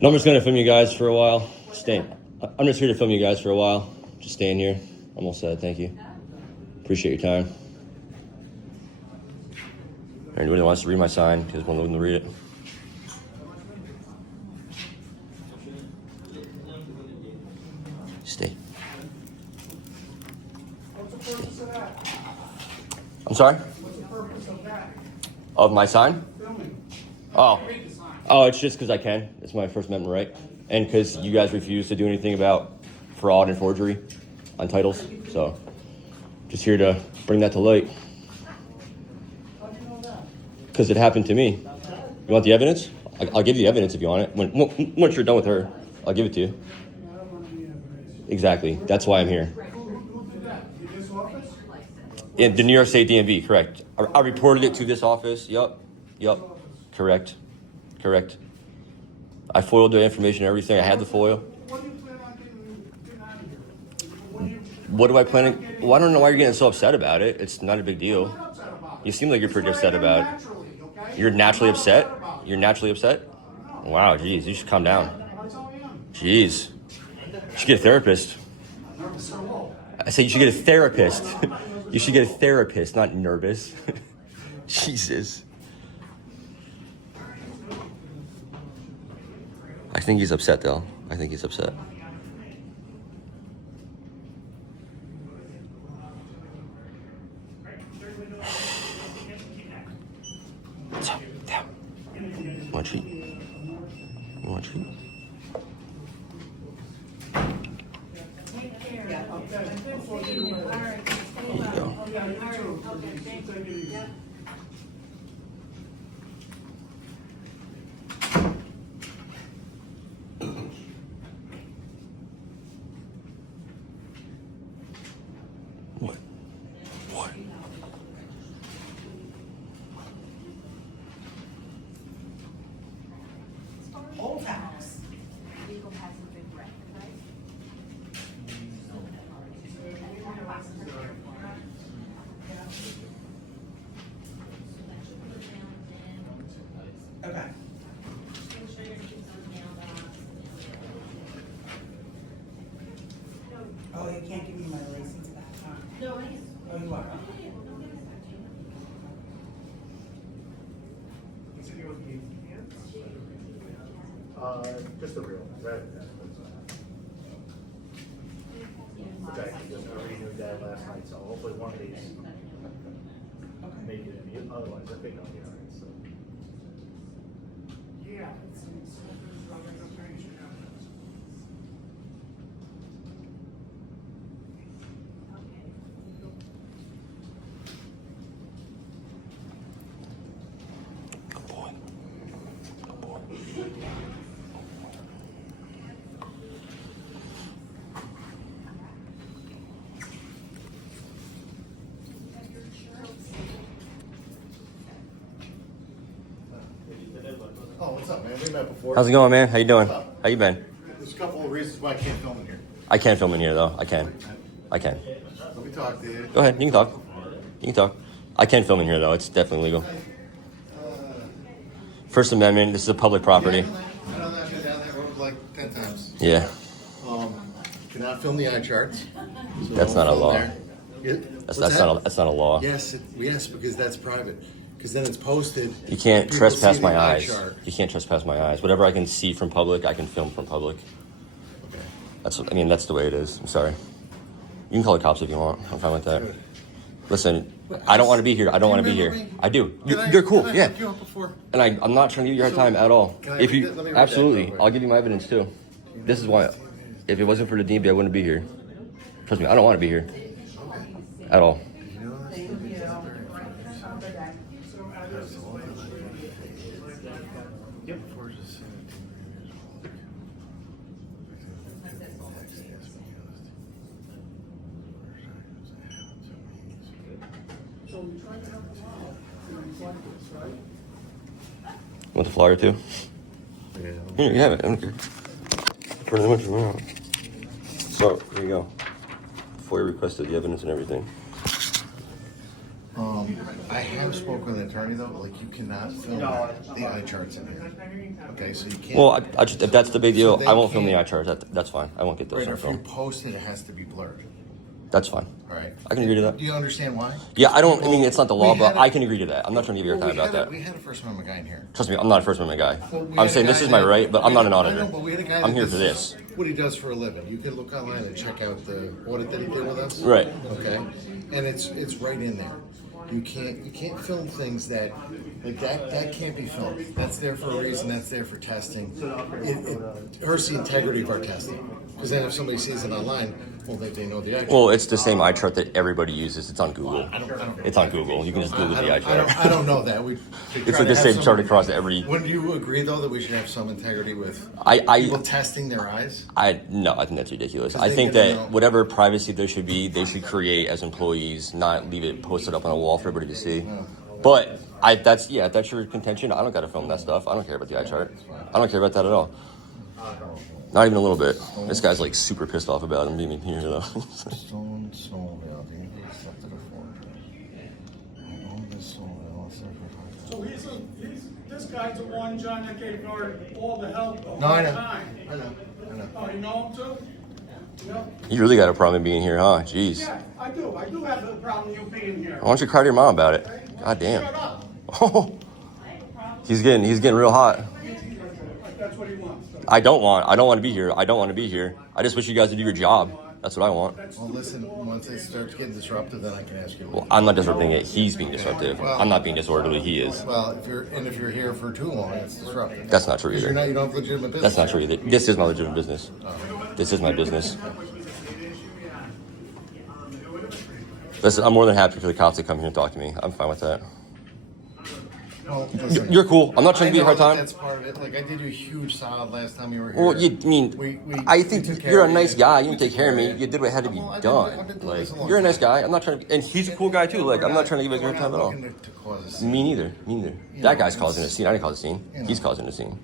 No, I'm just gonna film you guys for a while. I'm just here to film you guys for a while. Just staying here. I'm all set. Thank you. Appreciate your time. Anybody wants to read my sign, just want them to read it. Stay. What's the purpose of that? I'm sorry? What's the purpose of that? Of my sign? Filming. Oh. Read the sign. Oh, it's just because I can. It's my First Amendment right. And because you guys refuse to do anything about fraud and forgery on titles. So, just here to bring that to light. How'd you know that? Because it happened to me. You want the evidence? I'll give you the evidence if you want it. Once you're done with her, I'll give it to you. I don't want any evidence. Exactly. That's why I'm here. Who did that? In this office? In the New York State DMV, correct. I reported it to this office. Yup. Correct. I foiled the information and everything. I had the foil. What do you plan on getting out of here? What do I plan on... Well, I don't know why you're getting so upset about it. It's not a big deal. I'm not upset about it. You seem like you're pretty It's the upset way I am about it. naturally, okay? You're naturally I'm not upset? about it. You're naturally upset? No. Wow, geez. You should calm down. That's how I am. Jeez. You should get a therapist. Nervous or what? I say you should get a therapist. You should get a therapist, not nervous. Jesus. I think he's upset, though. I think he's upset. One sheet. One sheet. There you go. Yeah, you too. Take it easy. What? What? Old house. Okay. Oh, you can't give me my license back, huh? No, oh, you are. Just a real, right? Okay, just reading that last night, so hopefully one of these Okay. make it in, otherwise I think I'll be all right, so. Yeah. It's Good boy. Good boy. Oh, what's up, man? We met before. How's it going, man? How you doing? How you been? There's a couple of reasons why I can't film in here. I can film in here, though. I can. Let me talk to you. Go ahead. You can talk. I can film in here, though. It's definitely legal. First Amendment. This is a public property. I know that, I've been down that road like 10 times. Yeah. Cannot film the eye charts. So That's don't not a film law. there. That's What's not a law. Yes, yes, because that's private. Because then it's posted. You can't People trespass see my the eye eyes. chart. You can't trespass my eyes. Whatever I can see from public, I can film from public. Okay. That's the way it is. I'm sorry. You can call the cops if you want. I'm fine with that. Good. Listen, I don't want to be here. I don't want to be here. remember me? I do. Can I- You're cool. can I Yeah. hook you up before? And I'm not trying to give you a hard So, time at all. can I If read you that? Let me read that absolutely, real quick. I'll give you my evidence too. This is why. If it wasn't for the DMV, I wouldn't be here. Trust me, I don't want to be here at all. You know, that's very Yep. So we try to have a law to reflect this, right? Want the flyer too? Yeah. Here, you have it. I don't care. Pretty much around. So, here you go. FOIA requested the evidence and everything. I have spoken with an attorney though, like you cannot film the eye charts in here. Okay, so you can't. Well, I just, if that's the big deal, So they I won't film the eye can't- charts. That's fine. I won't get those Right, on if you film. post it, it has to be blurred. That's fine. All right. I can agree to that. Do you understand why? Yeah, I don't. I mean, it's not the law, We but had a- I can agree to that. I'm not trying to give you a Well, time about that. we had a First Amendment guy in here. Trust me, I'm not a First Amendment guy. Well, we I'm had a saying this guy is my that- right, but I'm not an I auditor. know, but we had a guy I'm that here this for this. is What he does for a living. You can look online and check out the audit that he did with us. Right. Okay. And it's right in there. You can't film things that that can't be filmed. That's there for a reason. That's there for testing. It hurts the integrity of our testing. Because then if somebody sees it online, well, they know the actual. Well, it's the same eye chart that everybody uses. It's on Google. It's on Google. You can just Google the eye chart. I don't know that. It's like the same chart across every. Wouldn't you agree though that we should have some integrity with I people testing their eyes? no, I think that's ridiculous. I they think gotta that know. whatever privacy there should be, they should create as employees, not leave it posted up on a wall for everybody to see. But if that's your contention. I don't got to film that stuff. I don't care about the eye chart. I don't care about that at all. Not even a little bit. This guy's like super pissed off about him being here though. Stolen snowmobile. Do you accepted a form? I own this snowmobile. So this guy's the one, John, that gave her all the help the No, I whole know. time. I know. Oh, you know him too? Yep. You really got a problem being here, huh? Jeez. Yeah, I do. I do have a problem you being here. Why don't you cry to your mom about it? God damn. Shut up. Oh, he's getting real hot. That's what he wants. I don't want to be here. I don't want to be here. I just wish you guys would do your job. That's what I want. Well, listen. Once it starts getting disruptive, then I can ask you. Well, I'm not disrupting it. He's being disruptive. I'm not being disorderly. He is. Well, if you're here for too long, it's disruptive. That's not true Because either. you don't have legitimate business. That's not true either. This is my legitimate business. This is my business. Listen, I'm more than happy for the cops to come here and talk to me. I'm fine with that. Well, listen, You're cool. I'm not trying to give you a hard I know time. That's part of it. Like I did you a huge solid last time you were here. Well, I think we took care you're a of nice you. guy. You We can take took care of me. you. You did what had to be Well, I've done. been doing Like, this a long you're a nice time. guy. I'm not trying to, and he's a cool guy too. Like, I'm not trying to give you a hard time at all. We're not looking to cause a scene. Me neither. You That know, guy's causing a it's- scene. I didn't cause a scene. you know. He's causing a scene.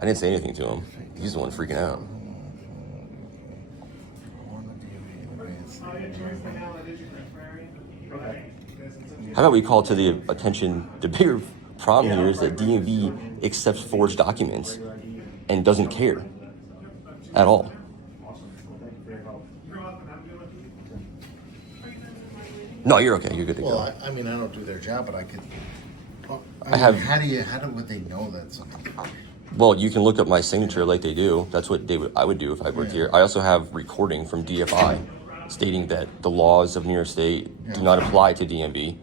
I didn't say anything to him. He's the one freaking out. How about we call to the attention, the bigger problem here is that DMV accepts forged documents and doesn't care at all. No, you're okay. You're good to Well, go. I mean, I don't do their job, but I could. How would they know that something? Well, you can look up my signature like they do. That's what I would do if I worked here. I also have recording from DFI stating that the laws of New York State do not apply to DMV.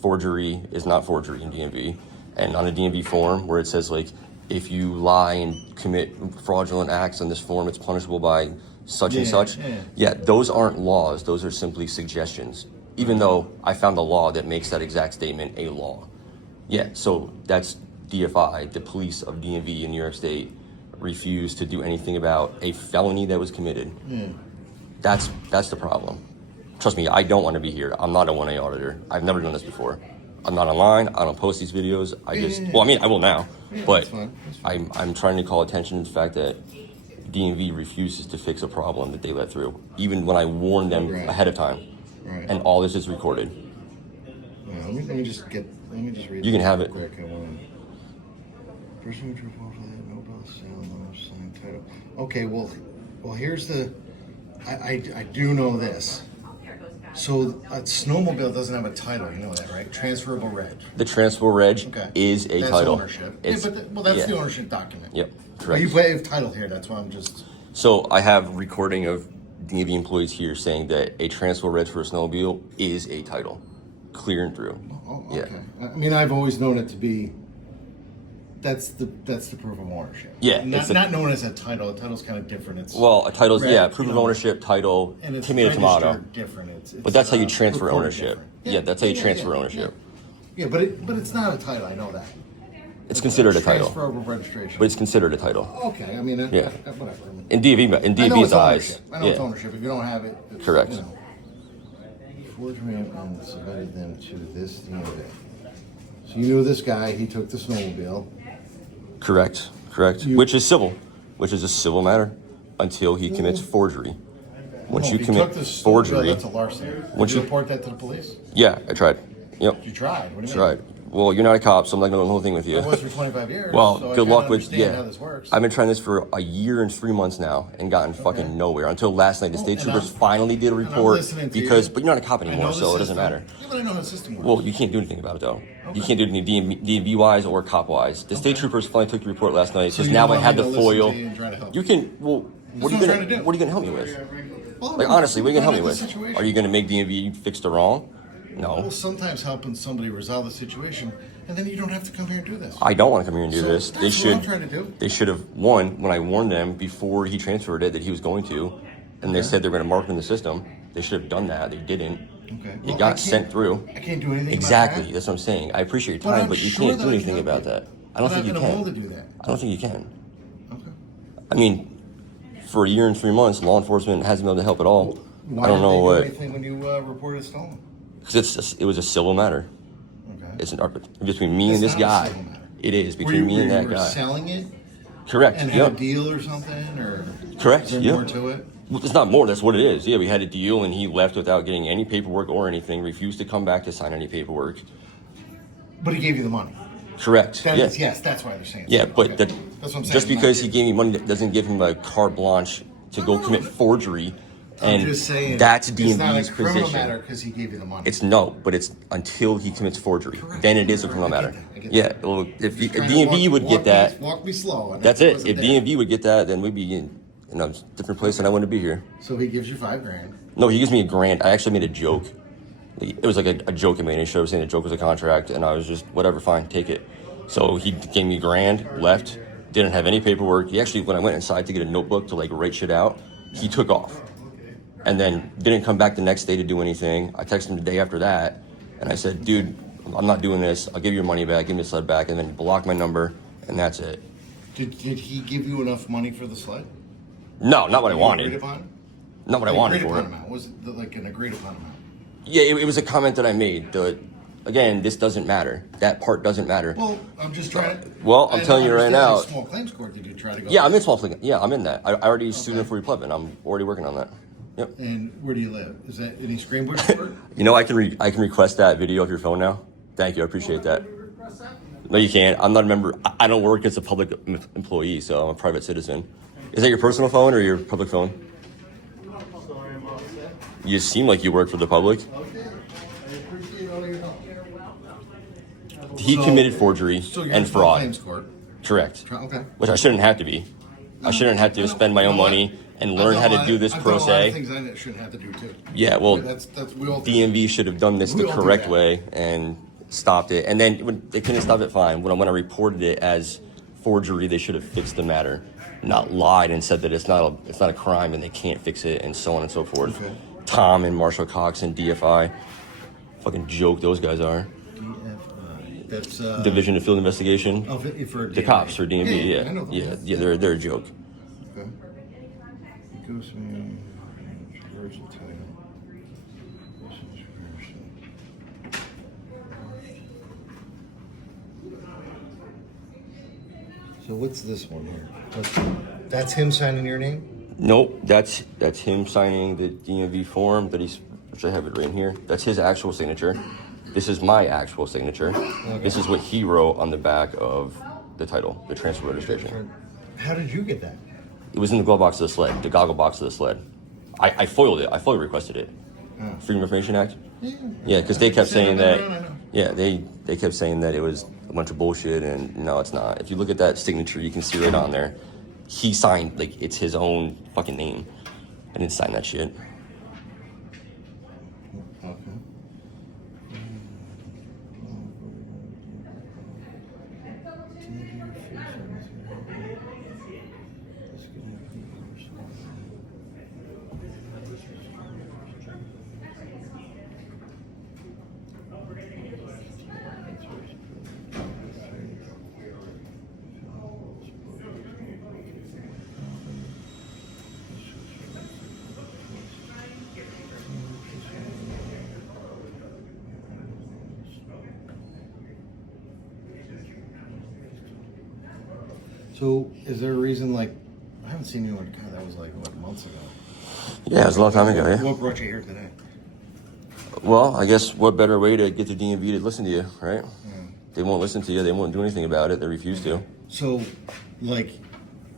Forgery is not forgery in DMV. And on a DMV form where it says like, if you lie and commit fraudulent acts on this form, it's punishable by such and such. Yeah, those aren't laws. Those are simply suggestions. Even though I found the law that makes that exact statement a law. Yeah, so that's DFI, the police of DMV in New York State, refused to do anything about a felony that was committed. That's the problem. Trust me, I don't want to be here. I'm not a 1A auditor. I've never done this before. I'm not online. I don't post these videos. Well, I mean, I will now, but I'm trying to call attention to the fact that DMV refuses to fix a problem that they let through, even when I warned them ahead of time. And all this is recorded. Yeah, let me just read. You can have it. Quick. Person who report for that no bill sale, no signed title. Okay, well, here's the. I do know this. So a snowmobile doesn't have a title. You know that, right? Transferable reg. The transfer reg is a That's title. Ownership. It's, That's the ownership document. Yep, Well, correct. you have title here. That's why I'm just. So I have recording of DMV employees here saying that a transfer reg for a snowmobile is a title, clear and through. Oh, Yeah. okay. I mean, I've always known it to be. That's the proof of ownership. Yeah, Not known as a title. A title's kind of different. It's Well, a title's Right, proof you of know, ownership, title, and it's tomato, tomato. registered different. It's But that's how you transfer recorded ownership. different. Yeah, that's how you transfer ownership. Yeah, but it's not a title. I know that. It's considered a title, Transferable registration. but it's considered a title. Okay, I mean, Yeah. whatever. In I know DMV's it's eyes. ownership. I know it's ownership. If you don't have it, it's, Correct. You know. Forgery and submitted them to this DMV. So you knew this guy. He took the snowmobile. Correct. Which is civil, which is a civil matter until he commits forgery. Once No, you if he commit took the snowmobile, forgery, that's a larceny. Did once you you- report that to the police? yeah, I tried. Yep. You tried. What do you Tried. Well, you're not a cop, so I'm not going to do the whole thing with you. I was for 25 years. Well, so I good kinda luck with understand how this works. I've been trying this for a year and 3 months now and gotten fucking nowhere until last night. The state and troopers I'm- finally did a and I'm report listening to because, you. but you're not a cop I know anymore, the so it doesn't system. matter. Yeah, but I know how the system works. Well, you can't do anything about it though. You can't do anything DMV wise or cop wise. The state troopers finally took the report last night because you now I want had me the to listen foil. to you and try to help You can. Well, what are you what I'm gonna trying to do. What are you gonna help me with? Well, Like honestly, what are you gonna help me find out with? the situation. Are you gonna make DMV fix the wrong? Well, No. sometimes helping somebody resolve the situation, and then you don't have to come here and do this. I don't want to come here and do So this. that's They what should. I'm trying to do. They should have when I warned them before he transferred it that he was going to, and they said they're going to mark it in the system. They should have done that. They didn't. Okay. It Well, I got can't- sent through. I can't do anything Exactly. about that. That's what I'm saying. I appreciate your But time, I'm but you sure can't that do I anything can help about you. that. I don't But think you I'm gonna hold can. to do that. I don't think you can. Okay. I mean, for a year and 3 months, law enforcement hasn't been able to help at all. Why I don't know did what. they do anything when you reported it stolen? Because it was a civil matter. Okay. It's between me and It's this not a guy. civil matter. It is Were between you, me and that were you guy. selling it Correct. and had Yep. a deal or something, or Correct. Is there Yep. more to it? Well, it's not more. That's what it is. Yeah, we had a deal, and he left without getting any paperwork or anything. Refused to come back to sign any paperwork. But he gave you the money. Correct. That Yeah. is- yes, that's why they're saying. Yeah, so. but Okay. that, That's what I'm saying. just because he Like, gave me money that doesn't give him a carte blanche to go commit forgery, I'm and just saying, that's it's not a DMV's criminal position. matter because he gave you the money. It's no, but it's until he commits forgery. Correct. Then it is a criminal I get matter. that, I get Yeah, that. well, if Just trying to DMV would walk get me- that, walk me slow. and that's I it. wasn't If there. DMV would get that, then we'd be in a different place than I wouldn't be here. So he gives you $5,000. No, he gives me $1,000. I actually made a joke. It was like a joke I made. He showed saying the joke was a contract, and I was just whatever, fine, take it. So he gave me $1,000, left, didn't have any paperwork. He actually, when I went inside to get a notebook to like write shit out, he took off, and then didn't come back the next day to do anything. I texted him the day after that, and I said, dude, I'm not doing this. I'll give you your money back, give me the sled back, and then block my number, and that's it. Did he give you enough money for the sled? No, not what I You wanted. Agreed upon? Not what I The wanted agreed for upon it. amount. Was it like an agreed upon amount? Yeah, it was a comment that I made. Again, this doesn't matter. That part doesn't matter. Well, I'm just trying to. Well, I'm I telling you right understand now- the Small claims court. Did you try to go? Yeah, I'm in small fleet. Yeah, I'm in that. I already sued him for replubbing. I'm already working on that. Yep. And where do you live? Is that in East Greenbush? You know, I can request that video of your phone now. Thank you. I appreciate that. No, you can't. I'm not a member. I don't work as a public employee, so I'm a private citizen. Is that your personal phone or your public phone? You seem like you work for the public. Okay. I appreciate all your help. He So- committed forgery So you're and in small fraud. claims court. Correct. Okay. Which I shouldn't have to be. I shouldn't have to spend my own money and learn how to do this pro I've done a lot of se. things I shouldn't have to do too. Yeah, well, That's we all do. DMV should have done this We the all do correct that. way and stopped it. And then when they couldn't stop it, fine. When I reported it as forgery, they should have fixed the matter, not lied and said that it's not a crime and they can't fix it and so on and so forth. Okay. Tom and Marshall Cox and DFI, fucking joke those guys are. DFI. That's Division of Field Investigation. Oh, for The DMV. cops for DMV. I know Yeah, those. yeah, they're a joke. Okay. Goes me. Virgin title. So what's this one here? That's him signing your name? Nope, that's him signing the DMV form that which I have it right here. That's his actual signature. This is my actual signature. This is what he wrote on the back of the title, the transfer registration. How did you get that? It was in the glove box of the sled, the goggle box of the sled. I foiled it. I FOIA requested it. Freedom of Information Act. Yeah, because they kept saying that. I know. Yeah, they kept saying that it was a bunch of bullshit, and no, it's not. If you look at that signature, you can see right on there. He signed like it's his own fucking name. I didn't sign that shit. Okay. So, is there a reason, like, I haven't seen you in, God, that was like, what, months ago? Yeah, it was a long time ago. Yeah. What brought you here today? Well, I guess what better way to get the DMV to listen to you, right? They won't listen to you. They won't do anything about it. They refuse to. So, like,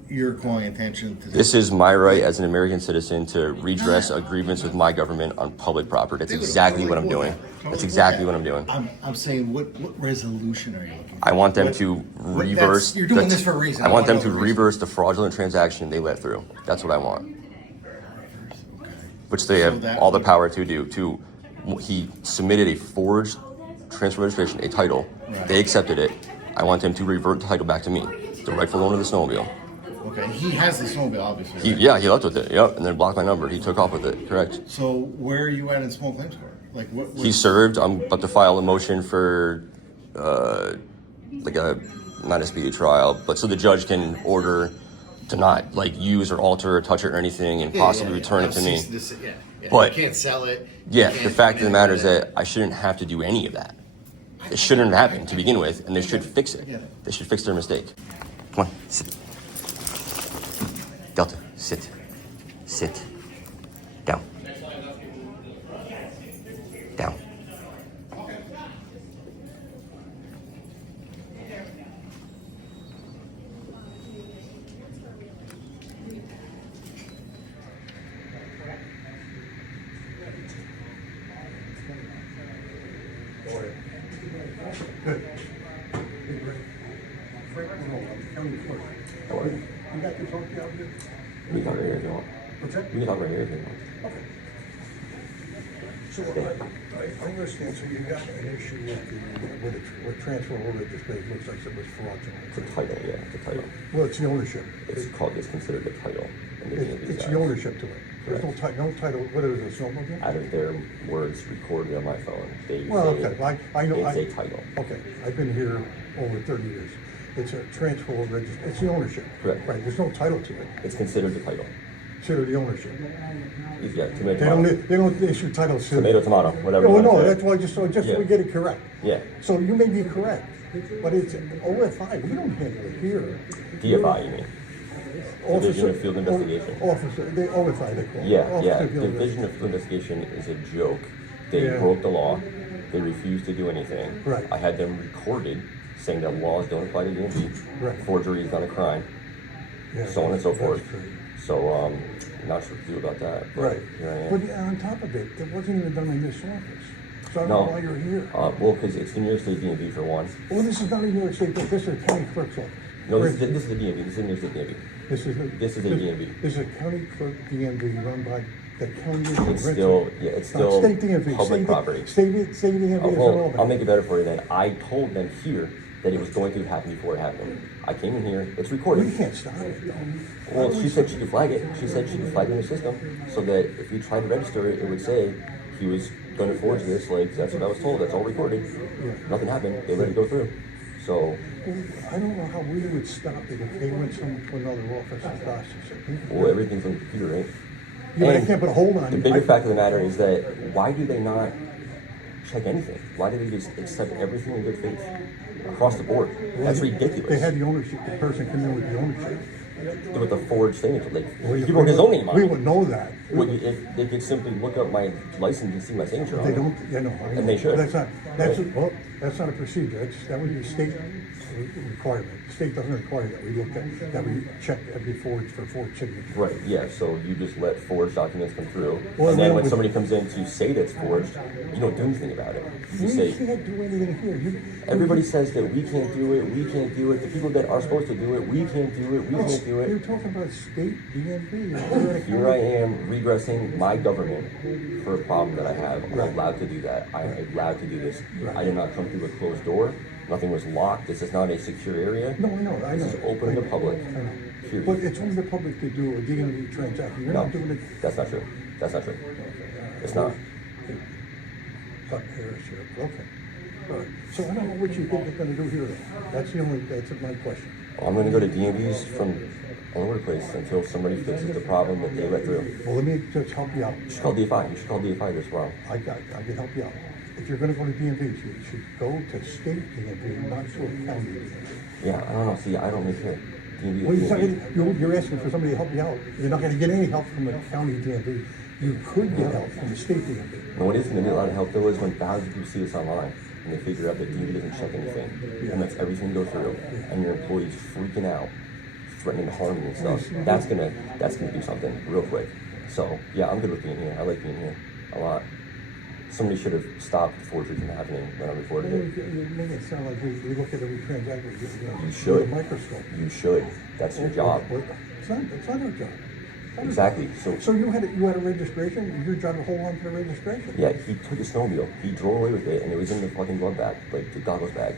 you're calling attention to This is my right as an American citizen to redress a grievance with my government on public property. That's exactly what I'm doing. That's exactly what I'm doing. I'm saying, what resolution are you looking for? I want them to reverse. You're doing this for a reason. I want them know to the reason. reverse the fraudulent transaction they let through. That's what I want. Which they have that all the would- power to do. He submitted a forged transfer registration, a title. Right. They accepted it. I want them to revert the title back to me, the rightful owner of the snowmobile. Okay, he has the snowmobile, obviously. Right? He left with it. Yep, and then blocked my number. He took off with it. Correct. So, where are you at in small claims court? Like, what? He served. I'm about to file a motion for, like not a speedy trial, but so the judge can order to not like use or alter or touch it or anything, and possibly return it to me. But- you can't sell it. Yeah, you the can't fact of the matter is manipulate that I shouldn't have to do any of that. It shouldn't happen to begin with, and they should fix it. Yeah. They should fix their mistake. Come on, sit. Delta, sit. Sit. Down. Down. You got this okay out here? We can talk right here if you want. What's that? We can talk right here if you want. Okay. So I understand, so you got an issue with transfer order this page looks like it was fraudulent. It's a title, yeah, it's a title. Well, it's the ownership. It's considered a title. in the DMV It's side. the ownership to it. There's no title, what is it, a snowmobile? Out of their words recorded on my phone, they Well, say, okay, I know. it's a title. Okay, I've been here over 30 years. It's a transfer order, it's the ownership. Correct. Right, there's no title to it. It's considered the title. Consider the ownership. Yeah, tomato, They don't issue titles to. tomato, whatever. Oh, you no, wanna say. that's why, just so Yeah. we get it correct. Yeah, So you may be correct, but it's OFI, we don't handle it here. DFI, you mean? Division of Field Investigation. Officer, they OFI, they call it. Yeah, Officer yeah. of Field Division of Field Investigation is a joke. They Yeah. broke the law. They refused to do anything. Right. I had them recorded saying that laws don't apply to DMV. Right. Forgery is not a crime. Yeah, So on and so that's forth. great. So, not sure what to do about that. But Right. Here I am. But on top of it, it wasn't even done in this office. So I don't No. know why you're here. Well, because it's the New York State DMV for one. Well, this is not in New York State, this is a county clerk's office. No, this is the DMV. This is the New York State DMV. This is this is a DMV. This is a county clerk DMV run by the county. It's still, yeah, it's still State DMV. public State- property. State DMV is in Well, Albany. I'll make it better for you then. I told them here that it was going to happen before it happened. I came in here, it's recorded. You can't stop it, though. Well, she said she could flag it. She said she could flag it in the system so that if we tried to register it, it would say he was going to forge this. Like, that's what I was told. That's all recorded. Yeah. Nothing happened. They let it go through. So, Well, I don't know how we would stop it if they went to another office and process it. well, everything's on the computer, right? Yeah, but I And can't put a hold on the it. bigger fact of the matter is that why do they not check anything? Why do they just accept everything in good faith across the board? That's ridiculous. They had the ownership, the person come in with the ownership. with the forged signature. Like, We- he wrote his own name on We it. would know that. Well, if they could simply look up my license and see my signature on They it. don't, you know. And they should. That's Right. well, that's not a procedure, that would be state requirement. The state doesn't require that, we look at, that we check every forge for forged signature. Right, yeah, so you just let forged documents come through, Well, and then no, when but- somebody comes in to say that's forged, you don't do anything about it. You We just say, can't do anything here. everybody says that we can't do it, we can't do it, the people that are supposed to do it, we can't do it, we can't do You're it. talking about state DMV. Here I am regressing my government for a problem that I have. I'm Right. allowed to do that. I am allowed to do this. I did not come through a closed door. Nothing was locked. This is not a secure area. No, I know. This is open to the public. I know. Period. But it's only the public to do a DMV transaction. You're No, not doing it. that's not true. That's not true. It's not. Fuck Harris here. Okay. All right. So I don't know what you think you're gonna do here though. That's my question. I'm going to go to DMVs from all over the place until somebody fixes the problem that they let through. Well, let me just help you out. You should call DFI. You should call DFI this wrong. I can help you out. If you're gonna go to DMV, you should go to state DMV, not to a county DMV. Yeah, I don't know. See, I don't live here. DMV Well, is DMV. you're asking for somebody to help you out. You're not gonna get any help from the county DMV. You could get help from the state DMV. And what is going to be a lot of help though is when thousands of people see this online and they figure out that DMV doesn't check anything and lets everything go through, and your employees freaking out, threatening to harm you and stuff. That's gonna do something real quick. So yeah, I'm good with being here. I like being here a lot. Somebody should have stopped the forgery from happening when I reported it. You make it sound like we look at every transaction You should. with a microscope. You should. That's your job. It's not our job. Exactly. So you had a registration. Your job to hold on to the registration. Yeah, he took a snowmobile. He drove away with it, and it was in the fucking glove bag, like the goggles bag.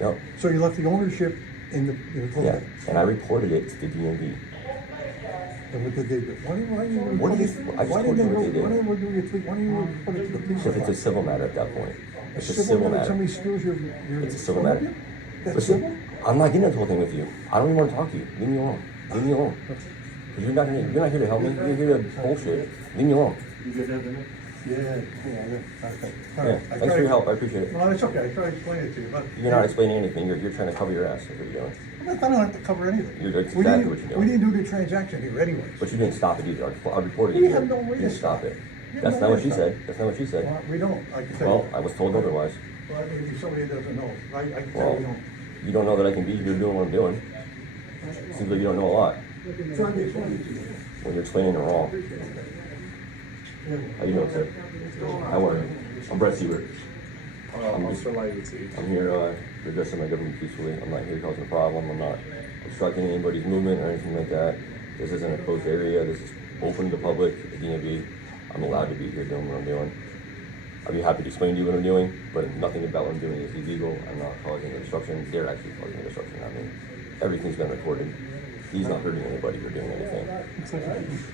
Yep. So you left the ownership in the glove Yeah, bag. and I reported it to the DMV. And what did they do? Why didn't What do you- report it? I just Why told didn't you they what they did. Why didn't you report it to the police? Because it's a department? civil matter at that point. It's a Civil civil matter, matter. somebody steals your It's a civil matter. snowmobile? That's Listen, civil? I'm not getting into the whole thing with you. I don't even want to talk to you. Leave me alone. Leave me alone. 'Cause you're not here to help me. You're here to bullshit. Leave me alone. You good at that? Yeah. Okay. All Yeah. right. Thanks for your help. I appreciate it. No, it's okay. I tried to explain it to you, but You're not explaining anything. You're trying to cover your ass. That's what you're doing. I don't have to cover anything. That's We exactly didn't- what you're doing. We didn't do the transaction here anyways. But you didn't stop it either. I reported it. We here. have no way You to didn't stop it. We have That's no not way what she to stop said. That's not what she said. Well, we don't, I can tell you. Well, I was told otherwise. Well, maybe somebody doesn't know. I can tell Well, you don't. you don't know that I can be here doing what I'm doing. Seems like you don't know a lot. Trying to explain it to you. When you're explaining it wrong. How you doing, sir? How are you? I'm Brett Siebert. I'm here to address my government peacefully. I'm not here causing a problem. I'm not obstructing anybody's movement or anything like that. This isn't a closed area. This is open to the public, the DMV. I'm allowed to be here doing what I'm doing. I'd be happy to explain to you what I'm doing, but nothing about what I'm doing is illegal. I'm not causing a disruption. They're actually causing a disruption, not me. Everything's been recorded. He's not hurting anybody or doing anything.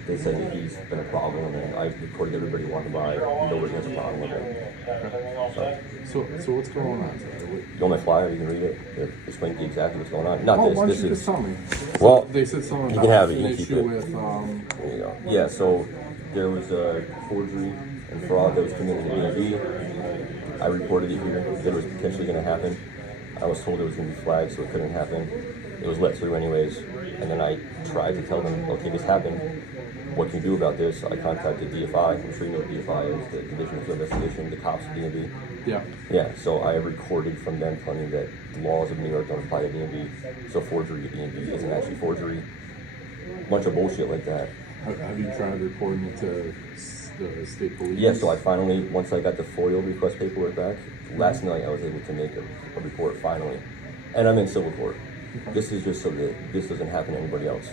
They said that he's been a problem, and I recorded everybody walking by. Nobody has a problem with him. So what's going on? You want my flyer? You can read it. It explains exactly what's going on. Not Oh, this. why don't This you is. just tell me? Well, They said something you about can have it. You an can keep issue it. with There you go. Yeah. So there was a forgery and fraud that was committed in the DMV. I reported it here that it was potentially going to happen. I was told it was going to be flagged, so it couldn't happen. It was let through anyways. And then I tried to tell them, okay, this happened. What can you do about this? I contacted DFI. I'm sure you know what DFI is, the Division of Field Investigation, the cops at DMV. yeah. Yeah, so I recorded from them telling me that the laws of New York don't apply to DMV, so forgery at DMV isn't actually forgery. Bunch of bullshit like that. Have you tried reporting it to the state police? Yeah, so I finally, once I got the FOIL request paperwork back, last night I was able to make a report finally. And I'm in civil court. This is just so that this doesn't happen to anybody else.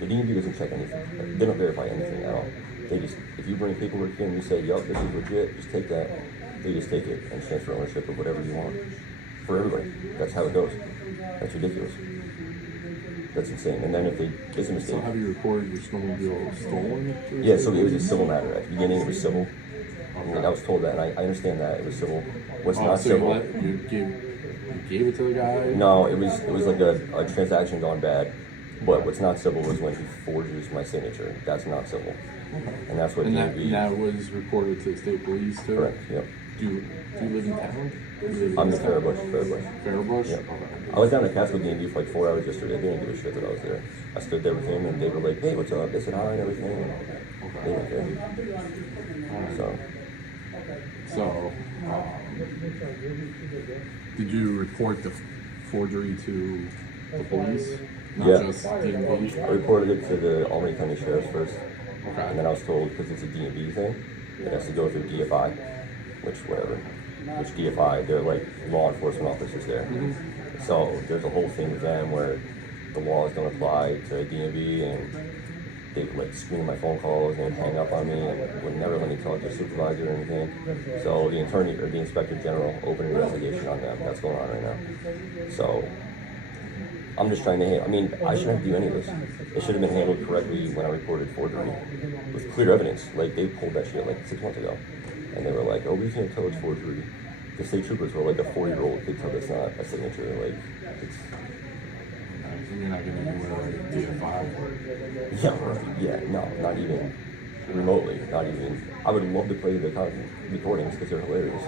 The DMV doesn't check anything. They don't verify anything at all. They just, if you bring paperwork in and you say, yup, this is legit, just take that. They just take it and transfer ownership of whatever you want. For everybody. That's how it goes. That's ridiculous. That's insane. And then if it's a mistake. So have you reported your snowmobile stolen? to the Yeah, state so it was a police? civil matter. At the beginning, it was civil. And I was told that, and I understand that. It was civil. What's Oh, not so civil. you gave it to the guy? No, it was like a transaction gone bad. But what's not civil was when he forges my signature. That's not civil. And that's what And that, DMV. that was reported to the state police too? Correct, yep. Do you live in town? Do you live I'm in East Faribault. town? Faribault. Faribault? Yep. Okay. I was down at Castle DMV for like 4 hours yesterday. They didn't give a shit that I was there. I stood there with him and they were like, hey, what's up? They said hi and everything. And they didn't care. So, So, did you report the forgery to the police? Not Yeah. just DMV? I reported it to the Albany County Sheriff's first. Okay. And then I was told, because it's a DMV thing, it has to go through DFI, which whatever. Which DFI, they're like law enforcement officers there. So there's a whole thing with them where the laws don't apply to DMV and they would like screen my phone calls and hang up on me and would never let me talk to a supervisor or anything. So the attorney or the inspector general opened an investigation on them. That's going on right now. So I'm just trying to, I mean, I shouldn't have to do any of this. It should have been handled correctly when I reported forgery with clear evidence. Like, they pulled that shit like 6 months ago. And they were like, oh, we can't tell it's forgery. The state troopers were like a 4-year-old could tell that's not a signature. Like, it's, And you're not getting anywhere with DFI? yeah, right. Yeah, no, not even remotely. Not even, I would love to play the recordings because they're hilarious.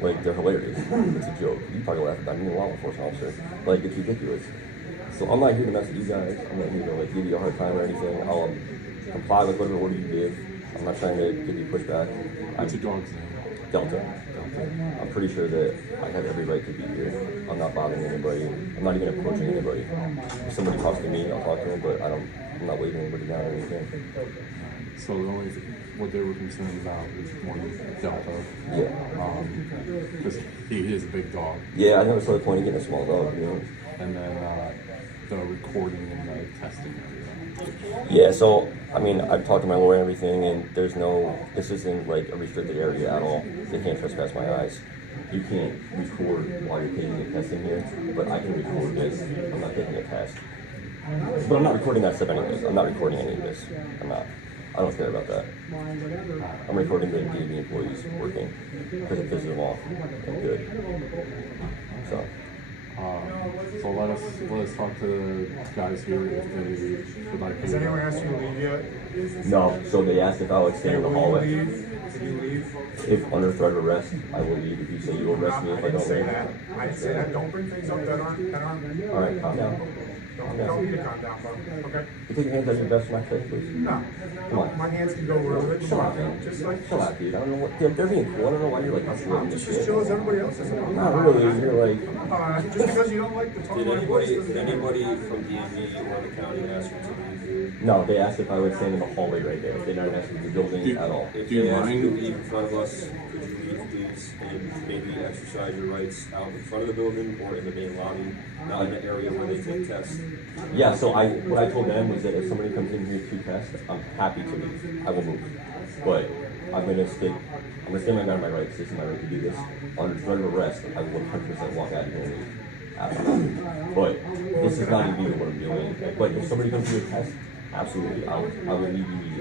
Like, they're hilarious. It's a joke. You probably laugh about me, a law enforcement officer. Like, it's ridiculous. So I'm not here to mess with you guys. I'm not here to like give you a hard time or anything. I'll comply with whatever order you give. I'm not trying to give you pushback. What's your dog's name? Delta. I'm pretty sure that I have every right to be here. I'm not bothering anybody. I'm not even approaching anybody. If somebody talks to me, I'll talk to them, but I'm not waving anybody down or anything. So the only what they were concerned about is more Delta. Yeah. Because he is a big dog. Yeah, I never saw the point of getting a small dog, you know. And then the recording and the testing area. Yeah, so, I mean, I've talked to my lawyer and everything, and this isn't like a restricted area at all. They can't trespass my eyes. You can't record while you're taking a test in here, but I can record this. I'm not taking a test. But I'm not recording that stuff anyways. I'm not recording any of this. I'm not. I don't care about that. I'm recording the DMV employees working because it pisses them off and good. So. So let us talk to the guys here if they would like to. Has anyone asked you to leave yet? No, so they asked if I would stay in the Will you hallway. leave? Did you leave? If under threat of arrest, I will leave. If you say you arrest me if I didn't don't say leave. that. I didn't say that. Don't bring things up that aren't. All right, calm down. Don't need to calm down, bro. Okay? You take your hands out of your vest for my face, please. No. Come on. My hands can go wherever they Chill out, want. man. Just like. Chill out, dude. I don't know what. They're being cool. I don't know why you're like hustling I'm this just as shit. chill as everybody else is. Not really. You're like. Just because you don't like the tone of my voice doesn't mean- Anybody from DMV or the county ask you to leave? No, they asked if I would stand in the hallway right there. They didn't ask me the building at all. If Do you they ask you to mind? leave in front of us, could you leave, please, and maybe exercise your rights out in front of the building or in the main lobby, not in the area where they take tests? Yeah. So what I told them was that if somebody comes in here to test, I'm happy to leave. I will move. But I'm gonna stand my ground on my rights. This is my right to do this. Under threat of arrest, I will 100% walk out of here and leave. Absolutely. But this is not illegal what I'm doing. But if somebody comes to a test, absolutely, I will leave immediately.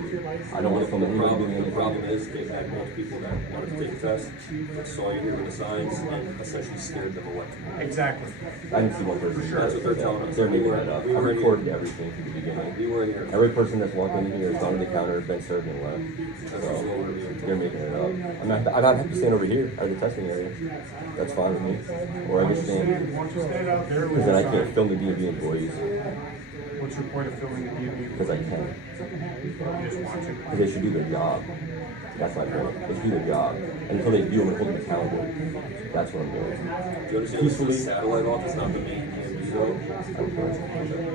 I don't want to film anybody doing The anything. problem is they've had most people that wanted to take a test, that saw you here with the signs, and essentially scared them away. Exactly. I didn't see one person. That's what they're telling us. They're making it up. We I were in recorded here. everything from the beginning. We were here. Every person that's walked in here has gone to the counter, been served, and left. So they're making it up. I'm not happy to stand over here at the testing area. That's fine with me. Or I just stand Why don't you stand out there with because then I your can't sign? film the DMV employees What's your point of filming the DMV? because I can. You just want to. Because they should do their job. That's my point. They should do their job. And until they do, I'm gonna hold them accountable. That's what I'm doing. Do you understand this is a satellite office, not the main DMV though?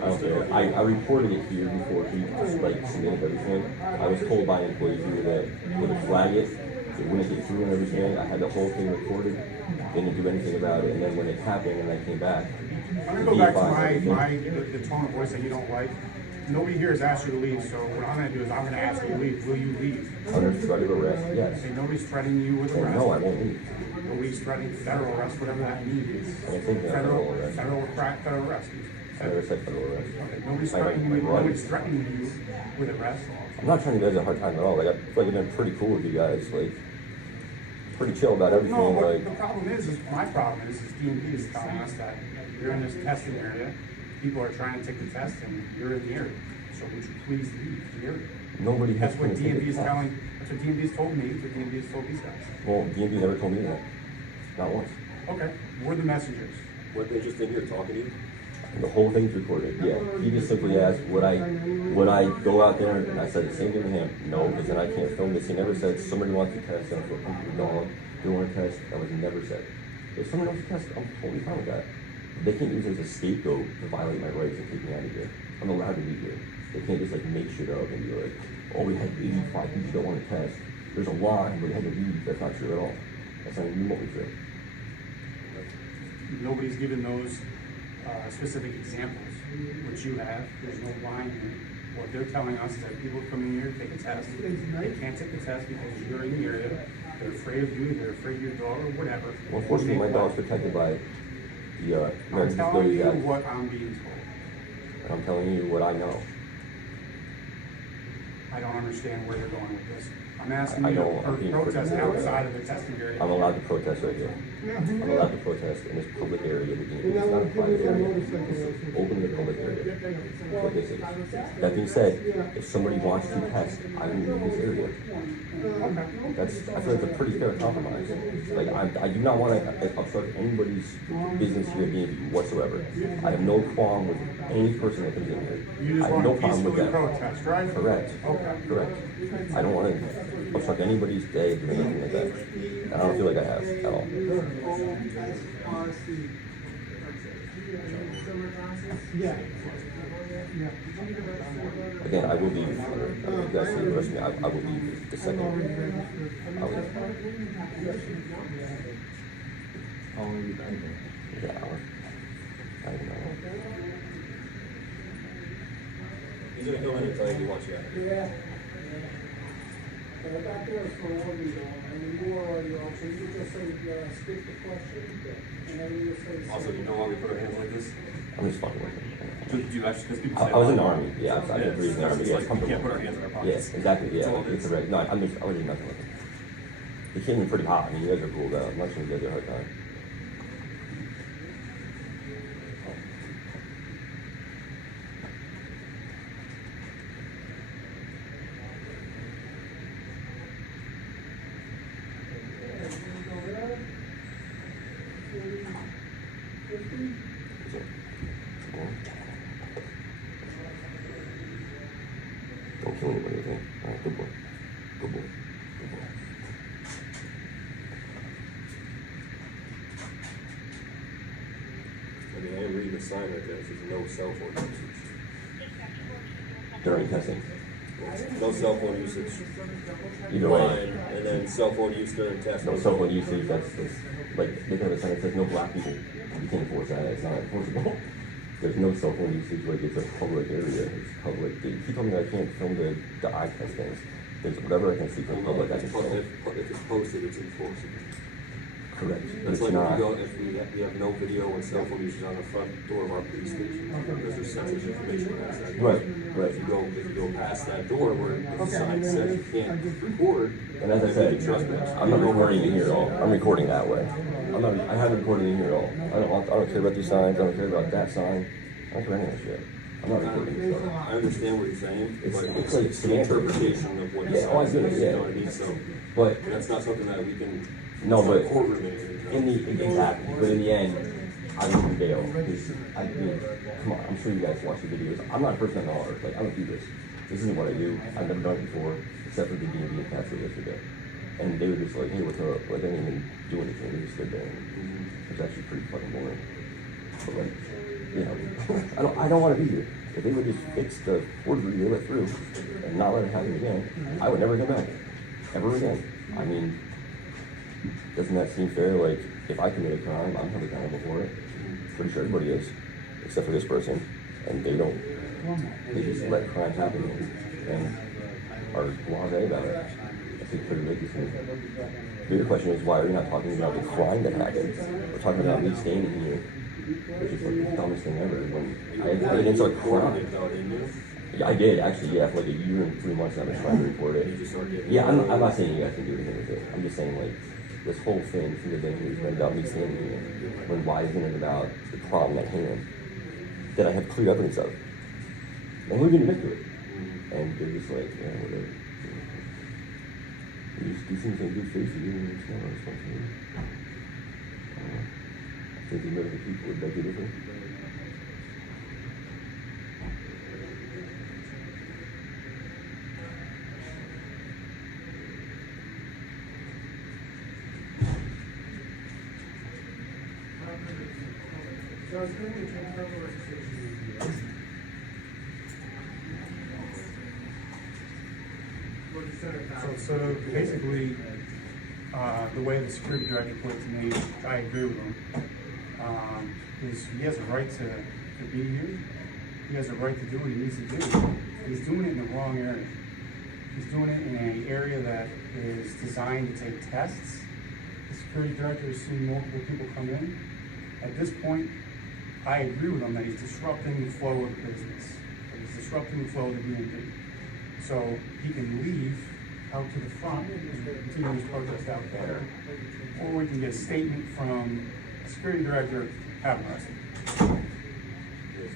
I don't care. I reported it here before he like submitted everything. I was told by employees here that they would flag it, it wouldn't get through and everything. I had the whole thing recorded. They didn't do anything about it. And then when it happened and I came back, I'm gonna go back to the tone of voice that you don't like. Nobody here has asked you to leave, so what I'm gonna do is I'm gonna ask you to leave. Will you leave? under threat of arrest, yes. Okay, nobody's threatening you with And arrest. no, I won't leave. Nobody's threatening federal arrest, whatever that means. I didn't think that federal arrest. Federal arrest. I never said federal arrest. Okay, nobody's I like threatening my you. Nobody's rights. threatening you with arrest. I'm not trying to give you guys a hard time at all. Like I feel like I've been pretty cool with you guys. Like pretty chill about everything. No, but Like the problem is my problem is DMV is telling us that you're in this testing area. People are trying to take the test, and you're in the area. So would you please leave the area? nobody has That's what come to take DMV the is test. telling. That's what DMV has told me. That's what DMV has told these guys. Well, DMV never told me that. Not once. Okay, we're the messengers. Weren't they just in here talking to you? The whole thing's recorded. Yeah. He just simply asked, would I go out there? And I said the same thing to him. No, because then I can't film this. He never said somebody wants to test. I'm for a dog. They want to test. That was never said. If someone wants to test, I'm totally fine with that. They can't use it as a scapegoat to violate my rights and take me out of here. I'm allowed to be here. They can't just like make shit up and be like, oh, we had 85 people that want to test. There's a line, but they had to leave. That's not true at all. That's not even remotely true. Nobody's given those specific examples, which you have. There's no line here. What they're telling us is that people come in here, take a test. They can't take the test because you're in the area. They're afraid of you. They're afraid of your dog or whatever. Well, unfortunately, my dog's protected by the I'm American telling Disabilities you Act. what I'm being told. And I'm telling you what I know. I don't understand where you're going with this. I'm asking I you know, I'm to being protest pretty- outside of the testing area. I'm allowed to protest right here. I'm allowed to protest in this public area. It's not a private area. It's open to the public area. That's what this is. That being said, if somebody wants to test, I will leave this area. I feel that's a pretty fair compromise. Like, I do not want to obstruct anybody's business here at B&B whatsoever. I have no qualm with any person that comes in here. You just I have want no to problem with peacefully that. protest, right? Correct. Okay. Correct. I don't want to obstruct anybody's day doing anything like that. And I don't feel like I have at all. Yeah. Again, I will leave. I mean, you guys see the rest of me. I will leave the second. I'll leave. How long have you been here? Yeah, hour. I don't know. He's gonna come in and tell you he wants you out. Yeah. But back there is for one reason, and you were already on, so you just say, skip the question, and then you just say. Also, you know why we put our hands like this? I'm just fucking with him. Do you actually, because people say. I was in the army. Yeah, I did 3 years in the army. It's Yeah, like, it's we can't comfortable. put our hands in our pockets. Yes, exactly. Yeah, That's all it it's is. correct. No, I was just nothing with him. It came in pretty hot. I mean, you guys are cool though. I'm not sure you guys are a hard time. Don't kill anybody, okay? Alright, good boy. Good boy. Good boy. I mean, I am reading the sign right there, it says no cell phone usage. During testing. No cell phone usage. Either way. Line, and then cell phone use during test. No cell phone usage, that's like, they have a sign that says no black people. You can't enforce that, it's not enforceable. There's no cell phone usage, like, it's a public area, it's public. He told me I can't film the eye test things. There's whatever I can see from public, I can film. If it's posted, it's enforceable. Correct, but It's it's like not. if we have no video and cell phone usage on the front door of our police station, because there's sensitive information past that door. Right, right. If you go past that door where the sign says you can't record, And as I said, I'm not recording in here at all. I'm recording that way. I haven't recorded in here at all. I don't care about these signs. I don't care about that sign. I don't care about any of that shit. I'm not recording stuff. I understand what you're saying, It's but like it's the semantics. interpretation of what the Yeah, oh, I sign get it, says, yeah. you know what I mean? So, But that's not something that we can. No, it's not but a courtroom anything, in the exactly, but in the end, I live in Dale. Because I mean, come on, I'm sure you guys watch the videos. I'm not a person on art. Like, I don't do this. This isn't what I do. I've never done it before, except for the D&D and Castle yesterday. And they were just like, hey, what's up? Like, they didn't even do anything. They just stood there. And it was actually pretty fucking boring. But like, you know, I don't want to be here. If they would just fix the forgery they let through and not let it happen again, I would never come back. Ever again. I mean, doesn't that seem fair? Like, if I commit a crime, I'm held accountable for it. Pretty sure everybody is, except for this person. And they don't. They just let crimes happen and are blasé about it. I think pretty ridiculous to me. The bigger question is, why are you not talking about the crime that happened? We're talking about me standing here, which is like the dumbest thing ever. When I didn't start crying. Yeah, I did actually. Yeah, for like a year and 3 months, I've been trying to report it. Yeah, I'm not saying you guys can do anything with it. I'm just saying, like, this whole thing from the beginning has been about me standing here. When why isn't it about the problem at hand that I have clear evidence of? And who didn't admit to it? And they're just like, yeah, whatever. You just do things in good faith, you and it's not our responsibility. I think the American people would beg to differ. So I was going to transfer over So basically, the way the security director put it to me, I agree with him, is he has a right to be here. He has a right to do what he needs to do. He's doing it in the wrong area. He's doing it in an area that is designed to take tests. The security director has seen multiple people come in. At this point, I agree with him that he's disrupting the flow of the business. That he's disrupting the flow of the B&B. So he can leave out to the front and continue his protest out there, or we can get a statement from the security director, have him arrested.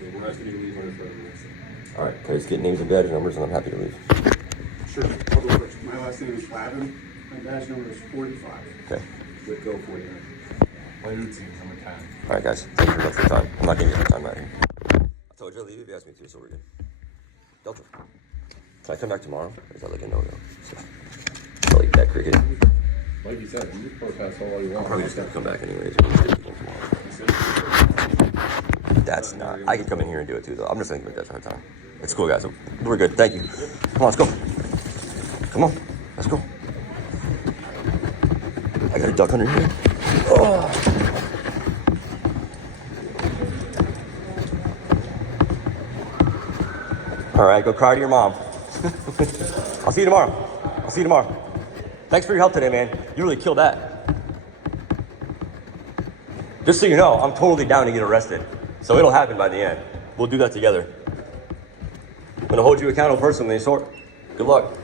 So we're asking you to leave under threat of arrest. All right, can I just get names and badge numbers, and I'm happy to leave. Sure, I'll go first. My last name is Flavin. My badge number is 45. Okay. With go 49. Play routine, number 10. All right, guys. Thank you very much for your time. I'm not gonna get my time out here. I told you to leave if you asked me to, so we're good. Delta. Can I come back tomorrow? Or is that like a no-go? So, like that cricket. Like you said, you can protest all you I'm want. probably just gonna come back anyways. Or we'll get the game tomorrow. That's not. I can come in here and do it too, though. I'm just gonna give it that time. It's cool, guys. We're good. Thank you. Come on, let's go. Come on, let's go. I got a duck under here. Oh. All right, go cry to your mom. I'll see you tomorrow. Thanks for your help today, man. You really killed that. Just so you know, I'm totally down to get arrested. So it'll happen by the end. We'll do that together. I'm gonna hold you accountable personally, sort. Good luck.